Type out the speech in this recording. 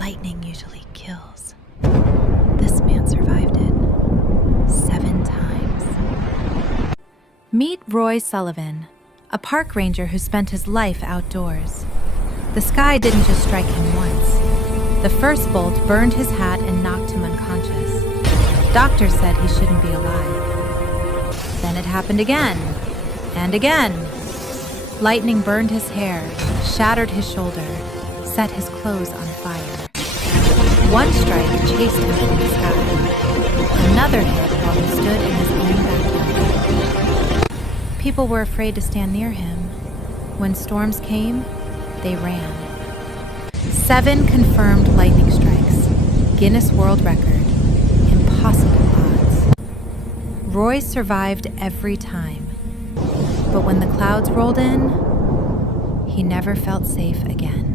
lightning usually kills. This man survived it 7 times. Meet Roy Sullivan, a park ranger who spent his life outdoors. The sky didn't just strike him once. The first bolt burned his hat and knocked him unconscious. Doctors said he shouldn't be alive. Then it happened again, and again. Lightning burned his hair, shattered his shoulder, set his clothes on fire. One strike chased him from the sky. Another hit while he stood in his own backyard. People were afraid to stand near him. When storms came, they ran. 7 confirmed lightning strikes. Guinness World Record. Impossible odds. Roy survived every time. But when the clouds rolled in, he never felt safe again.